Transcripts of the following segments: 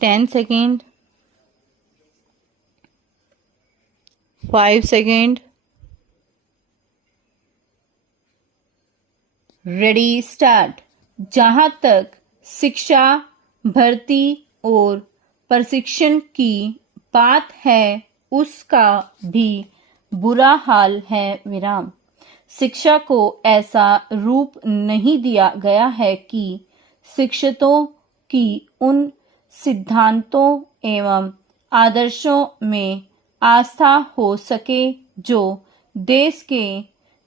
10 second, 5 second. Ready, start. जहां तक शिक्षा, भर्ती और प्रशिक्षण की बात है, उसका भी बुरा हाल है। विराम। शिक्षा को ऐसा रूप नहीं दिया गया है कि शिक्षितों की उन सिद्धांतों एवं आदर्शों में आस्था हो सके जो देश के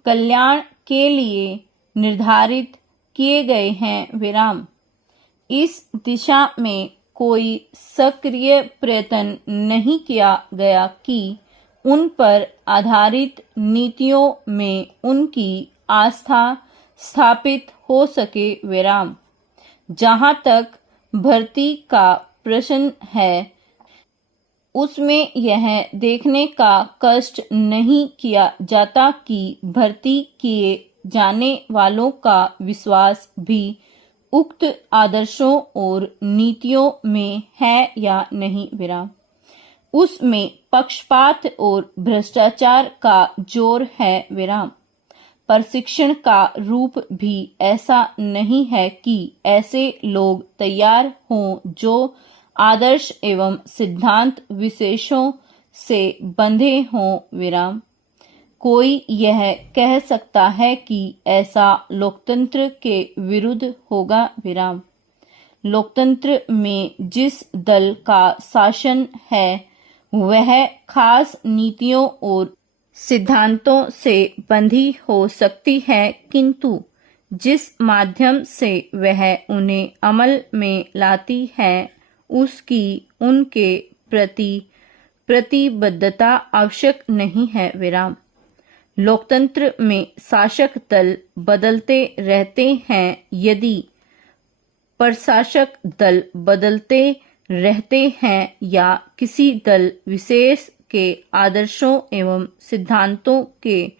कल्याण के लिए निर्धारित किए गए हैं। विराम। इस दिशा में कोई सक्रिय प्रयत्न नहीं किया गया कि उन पर आधारित नीतियों में उनकी आस्था स्थापित हो सके। विराम। जहां तक भर्ती का प्रश्न है, उसमें यह देखने का कष्ट नहीं किया जाता कि भर्ती किए जाने वालों का विश्वास भी उक्त आदर्शों और नीतियों में है या नहीं। विराम। उसमें पक्षपात और भ्रष्टाचार का जोर है। विराम। प्रशिक्षण का रूप भी ऐसा नहीं है कि ऐसे लोग तैयार हों जो आदर्श एवं सिद्धांत विशेषों से बंधे हों। विराम। कोई यह कह सकता है कि ऐसा लोकतंत्र के विरुद्ध होगा। विराम। लोकतंत्र में जिस दल का शासन है, वह खास नीतियों और सिद्धांतों से बंधी हो सकती है, किंतु जिस माध्यम से वह उन्हें अमल में लाती है, उसकी उनके प्रति प्रतिबद्धता आवश्यक नहीं है। विराम। लोकतंत्र में शासक दल बदलते रहते हैं। यदि प्रशासक दल बदलते रहते हैं या किसी दल विशेष के आदर्शों एवं सिद्धांतों के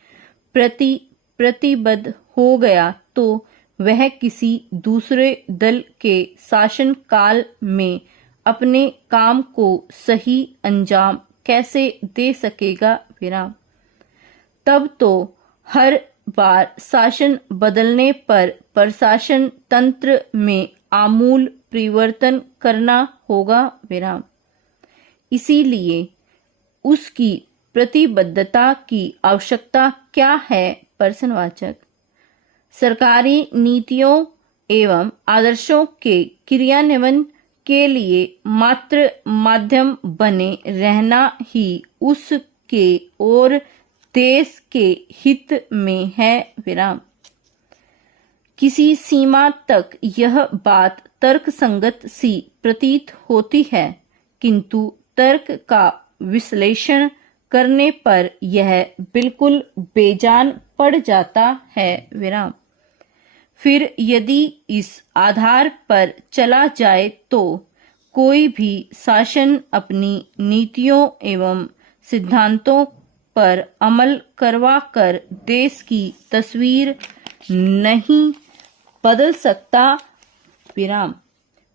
प्रति प्रतिबद्ध हो गया, तो वह किसी दूसरे दल के शासन काल में अपने काम को सही अंजाम कैसे दे सकेगा। विराम। तब तो हर बार शासन बदलने पर प्रशासन तंत्र में आमूल परिवर्तन करना होगा। विराम। इसीलिए उसकी प्रतिबद्धता की आवश्यकता क्या है? प्रश्नवाचक। सरकारी नीतियों एवं आदर्शों के क्रियान्वयन के लिए मात्र माध्यम बने रहना ही उसके और देश के हित में है। विराम। किसी सीमा तक यह बात तर्कसंगत सी प्रतीत होती है, किंतु तर्क का विश्लेषण करने पर यह बिल्कुल बेजान पड़ जाता है। विराम। फिर यदि इस आधार पर चला जाए तो कोई भी शासन अपनी नीतियों एवं सिद्धांतों पर अमल करवा कर देश की तस्वीर नहीं बदल सकता। विराम।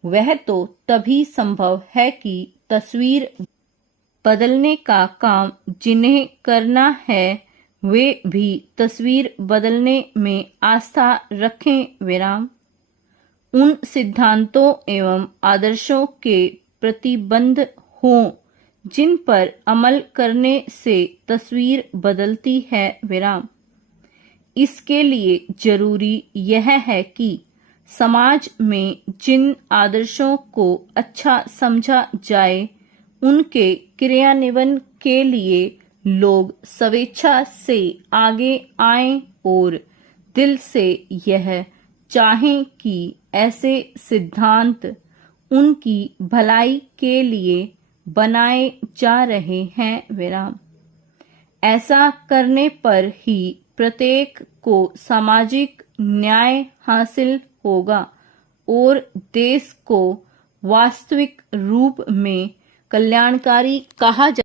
वह तो तभी संभव है कि तस्वीर बदलने का काम जिन्हें करना है, वे भी तस्वीर बदलने में आस्था रखें। विराम। उन सिद्धांतों एवं आदर्शों के प्रतिबंध हों जिन पर अमल करने से तस्वीर बदलती है। विराम। इसके लिए जरूरी यह है कि समाज में जिन आदर्शों को अच्छा समझा जाए, उनके क्रियान्वयन के लिए लोग स्वेच्छा से आगे आएं और दिल से यह चाहें कि ऐसे सिद्धांत उनकी भलाई के लिए बनाए जा रहे हैं। विराम। ऐसा करने पर ही प्रत्येक को सामाजिक न्याय हासिल होगा और देश को वास्तविक रूप में कल्याणकारी कहा जा